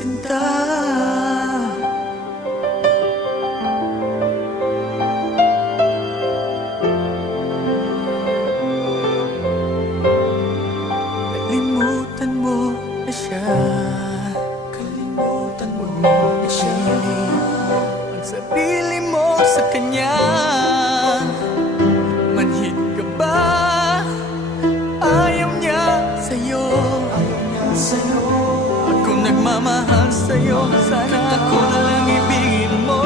sinta. Kalimutan mo na siya, kalimutan mo na siya. Ang sarili mo sa kanya, manhid ka ba? Ayaw niya sa'yo, ayaw niya sa'yo. Ako nagmamahal sa'yo, sana ako na lang ibigin mo.